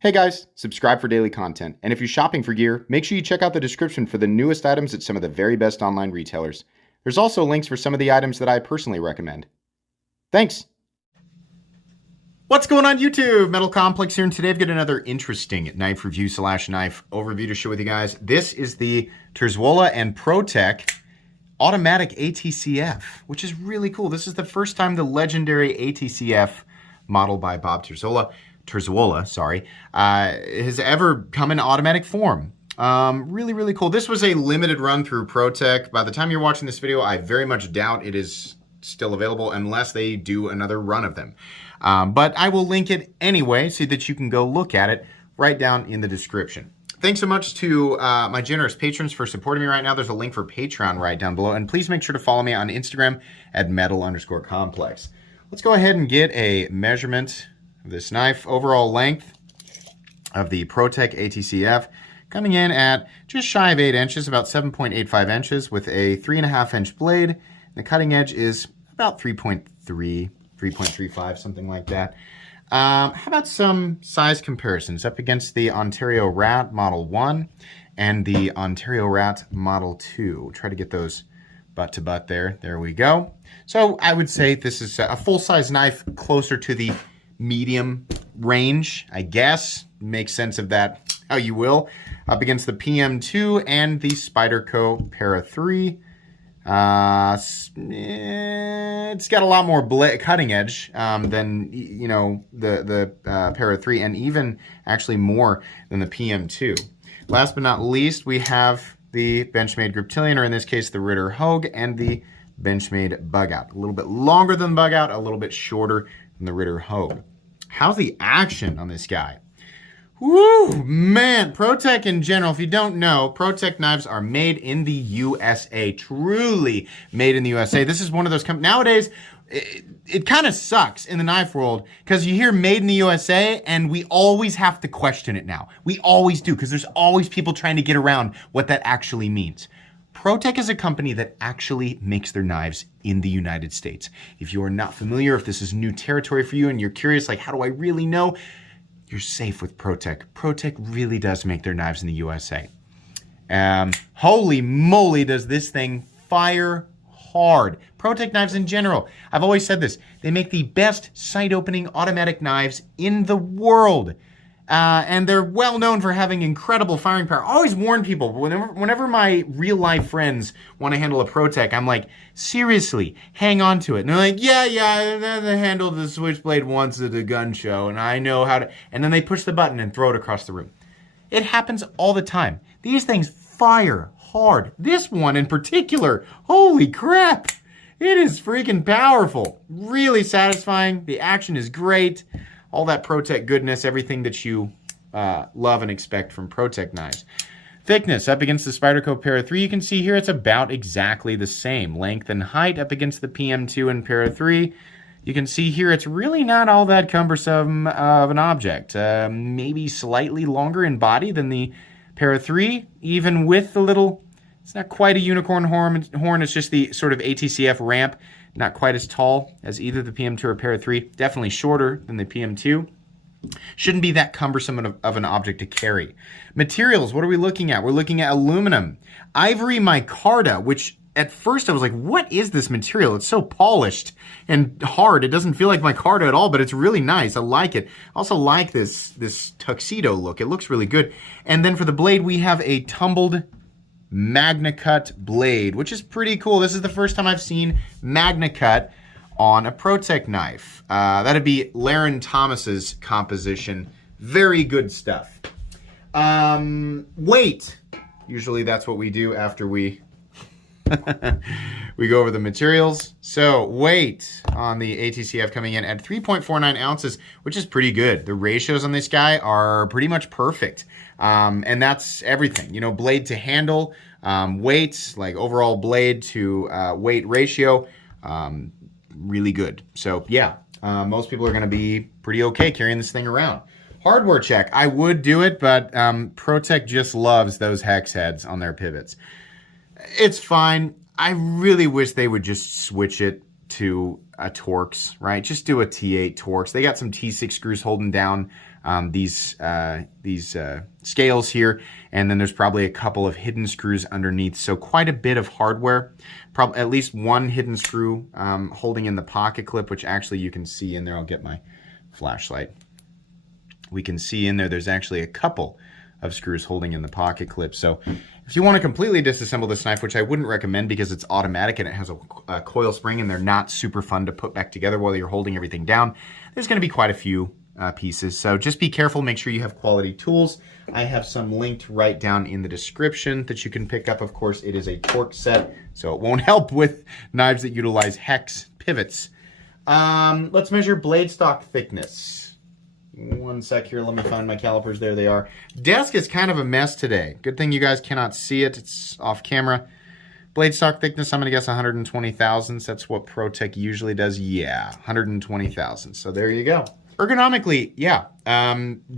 Hey guys, subscribe for daily content. And if you're shopping for gear, make sure you check out the description for the newest items at some of the very best online retailers. There's also links for some of the items that I personally recommend. Thanks! What's going on YouTube? Metal Complex here, and today I've got another interesting knife review / knife overview to share with you guys. This is the Terzuola and ProTech Automatic ATCF, which is really cool. This is the first time the legendary ATCF model by Bob Terzuola, has ever come in automatic form. Really cool. This was a limited run through ProTech. By the time you're watching this video, I very much doubt it is still available unless they do another run of them. But I will link it anyway so that you can go look at it right down in the description. Thanks so much to my generous patrons for supporting me right now. There's a link for Patreon right down below. And please make sure to follow me on Instagram at metal_complex. Let's go ahead and get a measurement of this knife. Overall length of the ProTech ATCF coming in at just shy of 8 inches, about 7.85 inches with a 3.5 inch blade. The cutting edge is about 3.3, 3.35, something like that. How about some size comparisons up against the Ontario Rat Model 1 and the Ontario Rat Model 2. Try to get those butt to butt there. There we go. So I would say this is a full-size knife closer to the medium range, I guess. Make sense of that how you will. Up against the PM2 and the Spyderco Para 3. It's got a lot more cutting edge than, you know, the Para 3, and even actually more than the PM2. Last but not least, we have the Benchmade Griptilian, or in this case, the Ritter Hogue, and the Benchmade Bug Out. A little bit longer than Bug Out, a little bit shorter than the Ritter Hogue. How's the action on this guy? Woo, man, ProTech in general, if you don't know, ProTech knives are made in the USA, truly made in the USA. This is one of those companies, nowadays, it kind of sucks in the knife world because you hear made in the USA and we always have to question it now. We always do, because there's always people trying to get around what that actually means. ProTech is a company that actually makes their knives in the United States. If you are not familiar, if this is new territory for you and you're curious, like, how do I really know? You're safe with ProTech. ProTech really does make their knives in the USA. Holy moly, does this thing fire hard. ProTech knives in general, I've always said this, they make the best sight-opening automatic knives in the world. And they're well known for having incredible firing power. I always warn people, whenever my real-life friends want to handle a ProTech, I'm like, seriously, hang on to it. And they're like, yeah, I handled the Switchblade once at a gun show, and I know how to... And then they push the button and throw it across the room. It happens all the time. These things fire hard. This one in particular, holy crap, it is freaking powerful. Really satisfying. The action is great. All that ProTech goodness, everything that you love and expect from ProTech knives. Thickness up against the Spyderco Para 3, you can see here it's about exactly the same. Length and height up against the PM2 and Para 3. You can see here it's really not all that cumbersome of an object. Maybe slightly longer in body than the Para 3, even with the little, it's not quite a unicorn horn, it's just the sort of ATCF ramp. Not quite as tall as either the PM2 or Para 3. Definitely shorter than the PM2. Shouldn't be that cumbersome of an object to carry. Materials, what are we looking at? We're looking at aluminum. Ivory micarta, which at first I was like, what is this material? It's so polished and hard. It doesn't feel like micarta at all, but it's really nice. I like it. I also like this tuxedo look. It looks really good. And then for the blade, we have a tumbled MagnaCut blade, which is pretty cool. This is the first time I've seen MagnaCut on a ProTech knife. That'd be Laren Thomas's composition. Very good stuff. Weight. Usually that's what we do after we we go over the materials. So weight on the ATCF coming in at 3.49 ounces, which is pretty good. The ratios on this guy are pretty much perfect. And that's everything, you know, blade to handle, weight, like overall blade to weight ratio, really good. So yeah, most people are going to be pretty okay carrying this thing around. Hardware check, I would do it, but ProTech just loves those hex heads on their pivots. It's fine. I really wish they would just switch it to a Torx, right? Just do a T8 Torx. They got some T6 screws holding down these scales here, and then there's probably a couple of hidden screws underneath. So quite a bit of hardware. Probably at least one hidden screw holding in the pocket clip, which actually you can see in there. I'll get my flashlight. We can see in there there's actually a couple of screws holding in the pocket clip. So if you want to completely disassemble this knife, which I wouldn't recommend because it's automatic and it has a coil spring and they're not super fun to put back together while you're holding everything down, there's going to be quite a few pieces. So just be careful, make sure you have quality tools. I have some linked right down in the description that you can pick up. Of course, it is a torque set, so it won't help with knives that utilize hex pivots. Let's measure blade stock thickness. One sec here, let me find my calipers. There they are. Desk is kind of a mess today. Good thing you guys cannot see it. It's off camera. Blade stock thickness, I'm gonna guess 120 thousandths. That's what ProTech usually does. Yeah, 120 thousandths. So there you go. Ergonomically, yeah,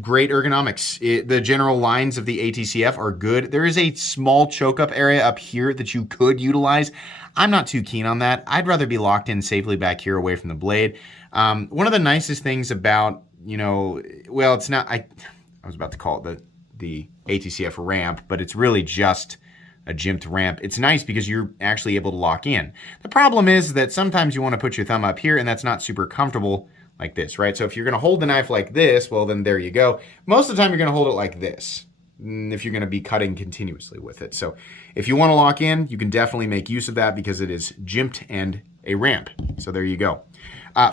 great ergonomics. The general lines of the ATCF are good. There is a small choke up area up here that you could utilize. I'm not too keen on that. I'd rather be locked in safely back here away from the blade. One of the nicest things about, you know, well, it's not, I was about to call it the ATCF ramp, but it's really just a jimped ramp. It's nice because you're actually able to lock in. The problem is that sometimes you want to put your thumb up here and that's not super comfortable like this, right? So if you're going to hold the knife like this, well, then there you go. Most of the time you're going to hold it like this if you're going to be cutting continuously with it. So if you want to lock in, you can definitely make use of that because it is jimped and a ramp. So there you go.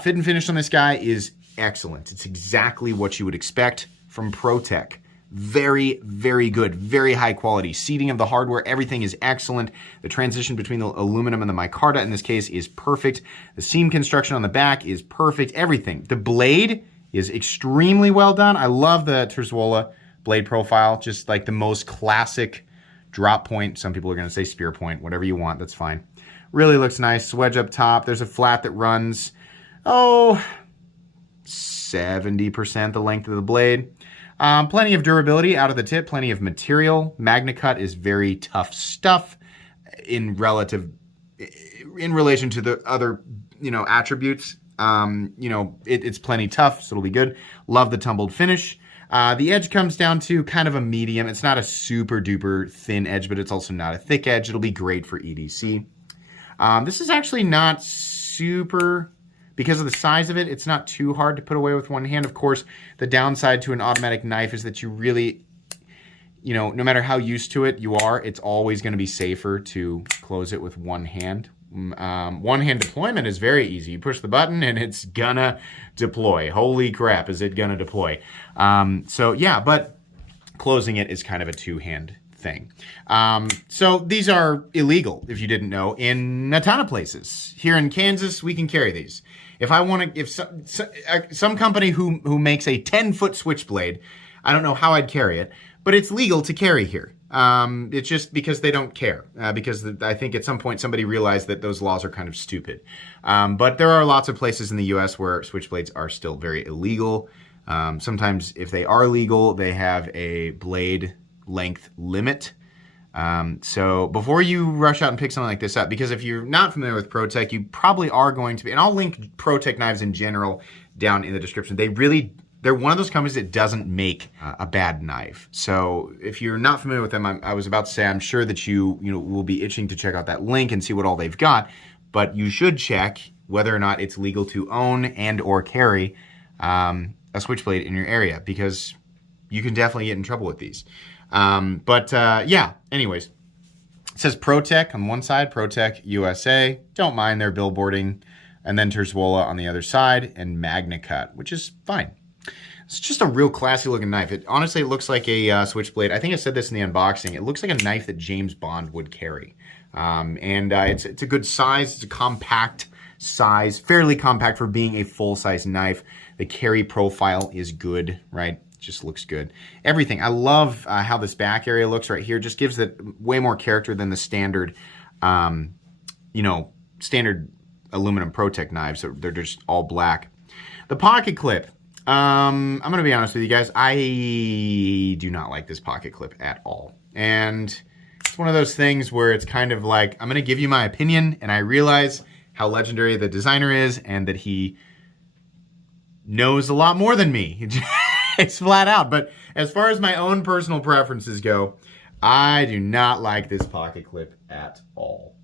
Fit and finish on this guy is excellent. It's exactly what you would expect from ProTech. Very, very good, very high quality. Seating of the hardware, everything is excellent. The transition between the aluminum and the micarta in this case is perfect. The seam construction on the back is perfect, everything. The blade is extremely well done. I love the Terzuola blade profile, just like the most classic drop point. Some people are gonna say spear point, whatever you want, that's fine. Really looks nice, wedge up top. There's a flat that runs, 70% the length of the blade. Plenty of durability out of the tip, plenty of material. MagnaCut is very tough stuff in relation to the other, attributes. It's plenty tough, so it'll be good. Love the tumbled finish. The edge comes down to kind of a medium. It's not a super duper thin edge, but it's also not a thick edge. It'll be great for EDC. This is actually not super, because of the size of it, it's not too hard to put away with one hand. Of course, the downside to an automatic knife is that you really, no matter how used to it you are, it's always going to be safer to close it with one hand. One-hand deployment is very easy. You push the button and it's gonna deploy. Holy crap, is it gonna deploy? So yeah, but closing it is kind of a two-hand thing. So these are illegal, if you didn't know, in a ton of places. Here in Kansas, we can carry these. If I want to, if some company who makes a 10-foot switchblade, I don't know how I'd carry it, but it's legal to carry here. It's just because they don't care, because I think at some point somebody realized that those laws are kind of stupid. But there are lots of places in the US where switchblades are still very illegal. Sometimes if they are legal, they have a blade length limit. So before you rush out and pick something like this up, because if you're not familiar with ProTech, you probably are going to be, and I'll link ProTech knives in general down in the description. They're one of those companies that doesn't make a bad knife. So if you're not familiar with them, I was about to say, I'm sure that you will be itching to check out that link and see what all they've got, but you should check whether or not it's legal to own and or carry a switchblade in your area, because you can definitely get in trouble with these. Yeah, anyways, it says ProTech on one side, ProTech USA, don't mind their billboarding, and then Terzuola on the other side, and MagnaCut, which is fine. It's just a real classy looking knife. It honestly looks like a switchblade. I think I said this in the unboxing. It looks like a knife that James Bond would carry. It's a good size. It's a compact size, fairly compact for being a full-size knife. The carry profile is good, right? Just looks good. Everything. I love how this back area looks right here. Just gives it way more character than the standard, standard aluminum ProTech knives. So they're just all black. The pocket clip. I'm going to be honest with you guys. I do not like this pocket clip at all. And it's one of those things where it's kind of like, I'm going to give you my opinion, and I realize how legendary the designer is and that he knows a lot more than me. It's flat out. But as far as my own personal preferences go, I do not like this pocket clip at all.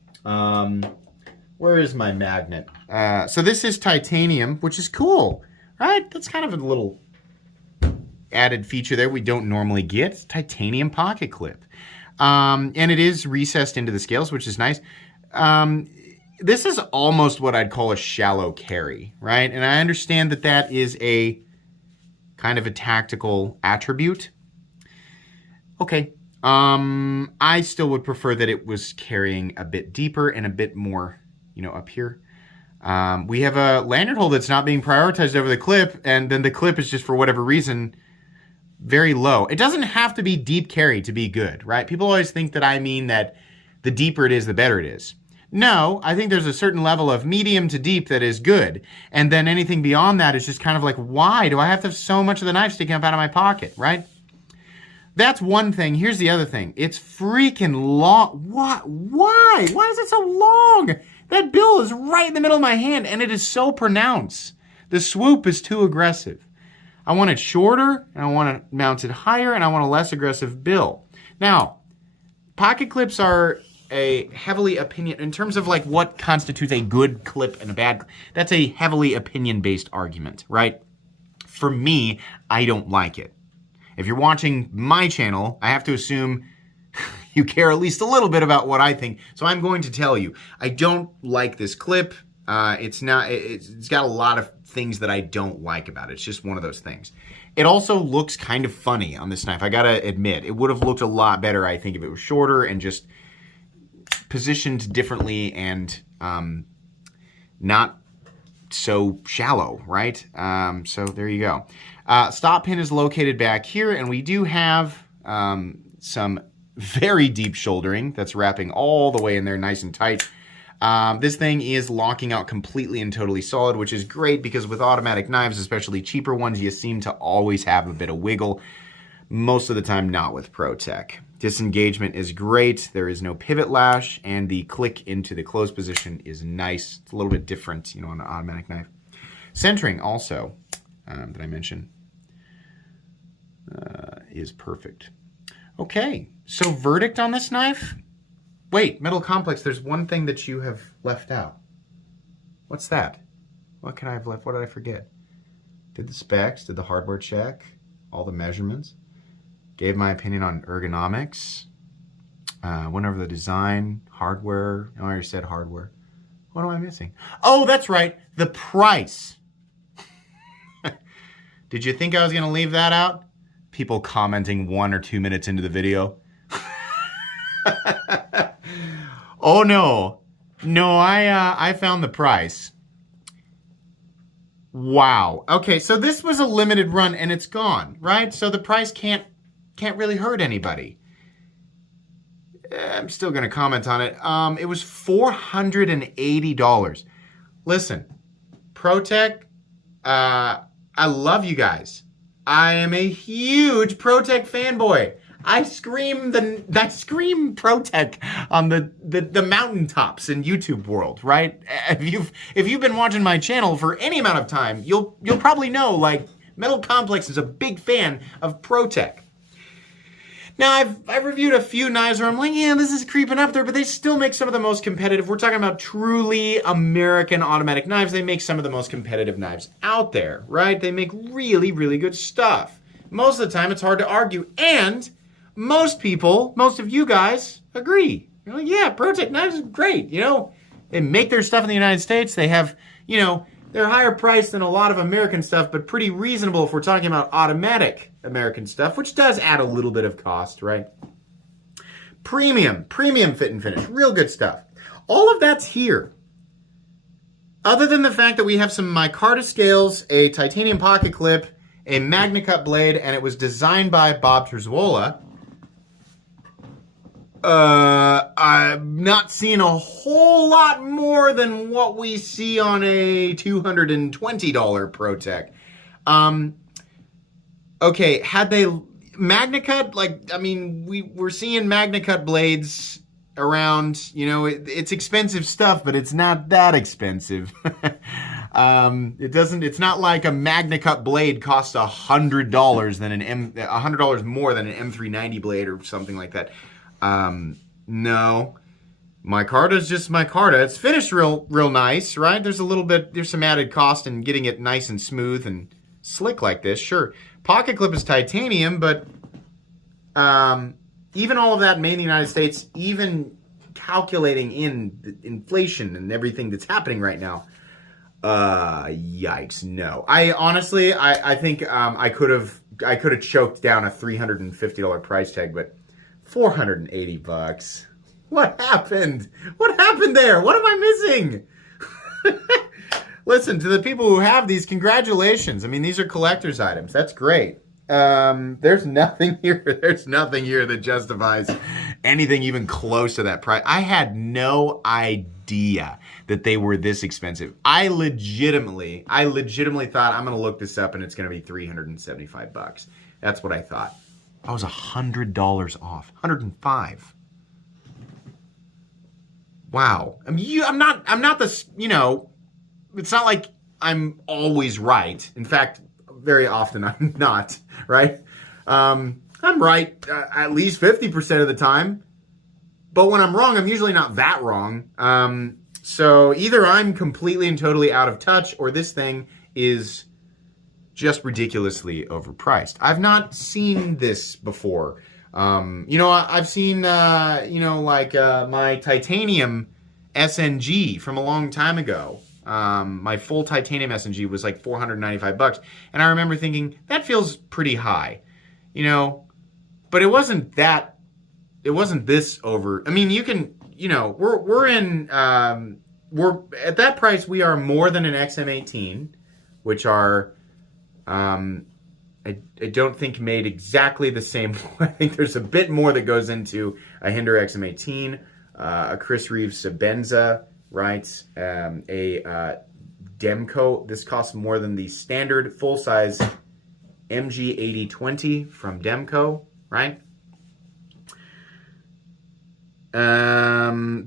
Where is my magnet? So this is titanium, which is cool, right? That's kind of a little added feature there we don't normally get. Titanium pocket clip. And it is recessed into the scales, which is nice. This is almost what I'd call a shallow carry, right? And I understand that that is a kind of a tactical attribute. Okay. I still would prefer that it was carrying a bit deeper and a bit more, up here. We have a lanyard hole that's not being prioritized over the clip, and then the clip is just, for whatever reason, very low. It doesn't have to be deep carry to be good, right? People always think that I mean that the deeper it is, the better it is. No, I think there's a certain level of medium to deep that is good. And then anything beyond that is just kind of like, why do I have to have so much of the knife sticking up out of my pocket, right? That's one thing. Here's the other thing. It's freaking long. What? Why? Why is it so long? That bill is right in the middle of my hand, and it is so pronounced. The swoop is too aggressive. I want it shorter, and I want it mounted higher, and I want a less aggressive bill. Now, pocket clips are a heavily opinion, in terms of like what constitutes a good clip and a bad clip, that's a heavily opinion-based argument, right? For me, I don't like it. If you're watching my channel, I have to assume you care at least a little bit about what I think. So I'm going to tell you, I don't like this clip. It's got a lot of things that I don't like about it. It's just one of those things. It also looks kind of funny on this knife. I gotta admit, it would have looked a lot better, I think, if it was shorter and just positioned differently and not so shallow, right? So there you go. Stop pin is located back here, and we do have some very deep shouldering that's wrapping all the way in there nice and tight. This thing is locking out completely and totally solid, which is great because with automatic knives, especially cheaper ones, you seem to always have a bit of wiggle. Most of the time, not with ProTech. Disengagement is great. There is no pivot lash, and the click into the closed position is nice. It's a little bit different, on an automatic knife. Centering also, that I mentioned, is perfect. Okay, so verdict on this knife? Wait, metal complex, there's one thing that you have left out. What's that? What can I have left? What did I forget? Did the specs, did the hardware check, all the measurements. Gave my opinion on ergonomics. Went over the design, hardware. I already said hardware. What am I missing? Oh, that's right, the price. Did you think I was going to leave that out? People commenting 1 or 2 minutes into the video. Oh no. No, I found the price. Wow. Okay, so this was a limited run and it's gone, right? So the price can't really hurt anybody. I'm still going to comment on it. It was $480. Listen, ProTech, I love you guys. I am a huge ProTech fanboy. I scream ProTech on the mountaintops in YouTube world, right? If you've been watching my channel for any amount of time, you'll probably know, like, Metal Complex is a big fan of ProTech. Now, I've reviewed a few knives where I'm like, yeah, this is creeping up there, but they still make some of the most competitive. We're talking about truly American automatic knives. They make some of the most competitive knives out there, right? They make really, really good stuff. Most of the time, it's hard to argue, and most people, most of you guys, agree. You're like, yeah, ProTech knives is great. They make their stuff in the United States. They have, they're higher priced than a lot of American stuff, but pretty reasonable if we're talking about automatic American stuff, which does add a little bit of cost, right? Premium fit and finish, real good stuff. All of that's here. Other than the fact that we have some micarta scales, a titanium pocket clip, a Magna Cut blade, and it was designed by Bob Terzuola. I'm not seeing a whole lot more than what we see on a $220 ProTech. Okay, had they Magna Cut, we're seeing Magna Cut blades around, it's expensive stuff, but it's not that expensive. It's not like a Magna Cut blade costs $100 than $100 more than an M390 blade or something like that. No. Micarta's just micarta. It's finished real nice, right? There's some added cost in getting it nice and smooth and slick like this. Sure. Pocket clip is titanium, but even all of that made in the United States, even calculating in the inflation and everything that's happening right now, yikes, no. I think I could have choked down a $350 price tag, but $480. What happened? What happened there? What am I missing? Listen, to the people who have these, congratulations. I mean, these are collector's items. That's great. There's nothing here. There's nothing here that justifies anything even close to that price. I had no idea that they were this expensive. I legitimately thought I'm going to look this up and it's going to be $375. That's what I thought. I was $100 off. $105. Wow. I mean, I'm not this, it's not like I'm always right. In fact, very often I'm not, right? I'm right at least 50% of the time. But when I'm wrong, I'm usually not that wrong. So either I'm completely and totally out of touch or this thing is just ridiculously overpriced. I've not seen this before. I've seen, my titanium SNG from a long time ago. My full titanium SNG was like $495. And I remember thinking, that feels pretty high, but it wasn't this over. I mean, you can, we're at that price, we are more than an XM18, which are, I don't think made exactly the same way. I think there's a bit more that goes into a Hinder XM18, a Chris Reeves Sabenza, right? A Demco. This costs more than the standard full-size MG8020 from Demco, right?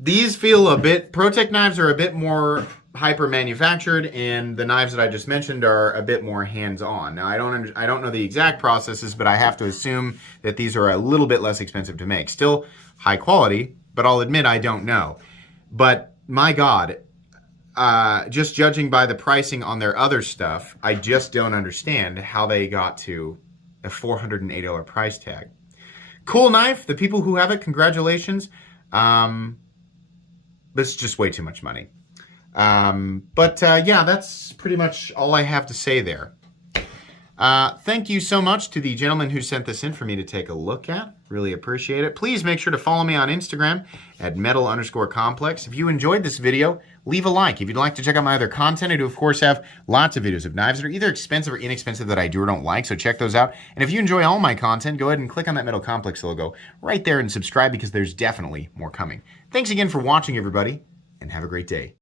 These feel a bit, ProTech knives are a bit more hyper manufactured, and the knives that I just mentioned are a bit more hands-on. Now, I don't know the exact processes, but I have to assume that these are a little bit less expensive to make. Still high quality, but I'll admit I don't know. But my God, just judging by the pricing on their other stuff, I just don't understand how they got to a $480 price tag. Cool knife. The people who have it, congratulations. This is just way too much money. Yeah, that's pretty much all I have to say there. Thank you so much to the gentleman who sent this in for me to take a look at. Really appreciate it. Please make sure to follow me on Instagram at metal_complex. If you enjoyed this video, leave a like. If you'd like to check out my other content, I do, of course, have lots of videos of knives that are either expensive or inexpensive that I do or don't like, so check those out. And if you enjoy all my content, go ahead and click on that Metal Complex logo right there and subscribe because there's definitely more coming. Thanks again for watching, everybody, and have a great day.